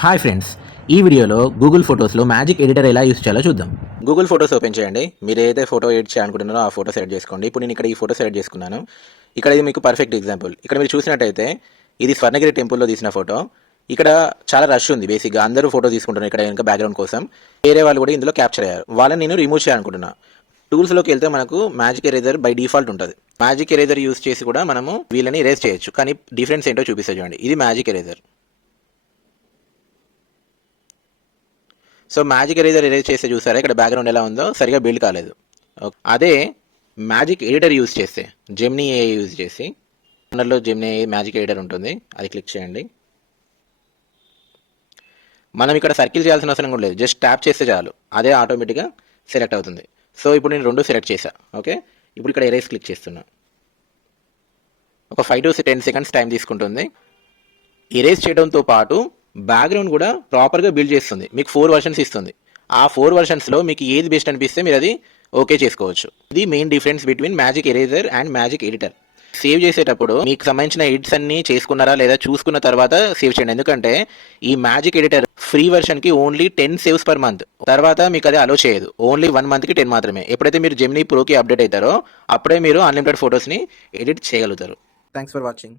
Hi friends, ఈ వీడియోలో Google ఫొటోస్లో magic editor ఎలా యూస్ చేయాలో చూద్దాం. గూగుల్ ఫొటోస్ ఓపెన్ చేయండి. మీరు ఏదైతే ఫోటో ఎడిట్ చేయాలనుకుంటున్నారో ఆ ఫోటో సెలెక్ట్ చేసుకోండి. ఇప్పుడు నేను ఇక్కడ ఈ ఫోటో సెలెక్ట్ చేసుకున్నాను. ఇక్కడ ఇది మీకు పర్ఫెక్ట్ ఎగ్జాంపుల్. ఇక్కడ మీరు చూసినట్టయితే ఇది స్వర్ణగిరి టెంపుల్లో తీసిన ఫోటో. ఇక్కడ చాలా రష్ ఉంది. బేసిక్గా అందరూ ఫోటో తీసుకుంటున్నారు ఇక్కడ ఇంకా బ్యాక్గ్రౌండ్ కోసం. వేరే వాళ్ళు కూడా ఇందులో క్యాప్చర్ అయ్యారు. వాళ్ళని నేను రిమూవ్ చేయాలనుకుంటున్నా. టూల్స్లోకి వెళ్తే మనకు మ్యాజిక్ ఎరేజర్ బై డిఫాల్ట్ ఉంటుంది. మ్యాజిక్ ఎరేజర్ యూస్ చేసి కూడా మనము వీళ్ళని ఎరేజ్ చేయొచ్చు. కానీ డిఫరెన్స్ ఏంటో చూపిస్తా చూడండి. ఇది magic eraser. So magic eraser erase చేస్తే చూసారా ఇక్కడ బ్యాక్గ్రౌండ్ ఎలా ఉందో, సరిగా బిల్డ్ కాలేదు. అదే మ్యాజిక్ ఎడిటర్ యూజ్ చేస్తే జెమినీ ఏఐ యూజ్ చేసి లో జెమినీ ఏఐ మ్యాజిక్ ఎడిటర్ ఉంటుంది, అది క్లిక్ చేయండి. మనం ఇక్కడ సర్కిల్ చేయాల్సిన అవసరం కూడా లేదు, జస్ట్ ట్యాప్ చేస్తే చాలు, అదే ఆటోమేటిక్గా సెలెక్ట్ అవుతుంది. సో ఇప్పుడు నేను రెండు సెలెక్ట్ చేశా. ఓకే, ఇప్పుడు ఇక్కడ ఎరేజ్ క్లిక్ చేస్తున్నా. ఒక 5 to 10 seconds టైం తీసుకుంటుంది. ఎరేజ్ చేయడంతో పాటు బ్యాక్గ్రౌండ్ కూడా ప్రాపర్గా బిల్డ్ చేస్తుంది. మీకు 4 versions ఇస్తుంది. ఆ 4 versions మీకు ఏది బెస్ట్ అనిపిస్తే మీరు అది ఓకే చేసుకోవచ్చు. ఇది main difference between magic eraser and magic editor. Save చేసేటప్పుడు మీకు సంబంధించిన ఎడిట్స్ అన్ని చేసుకున్నారా లేదా చూసుకున్న తర్వాత సేవ్ చేయండి. ఎందుకంటే ఈ మ్యాజిక్ ఎడిటర్ ఫ్రీ వెర్షన్కి ఓన్లీ 10 saves per month, తర్వాత మీకు అది అలో చేయదు. ఓన్లీ 1 monthకి 10 మాత్రమే. ఎప్పుడైతే మీరు జెమినీ ప్రోకి అప్డేట్ అవుతారో అప్పుడే మీరు అన్లిమిటెడ్ ఫొటోస్ని ఎడిట్ చేయగలుగుతారు. Thanks for watching.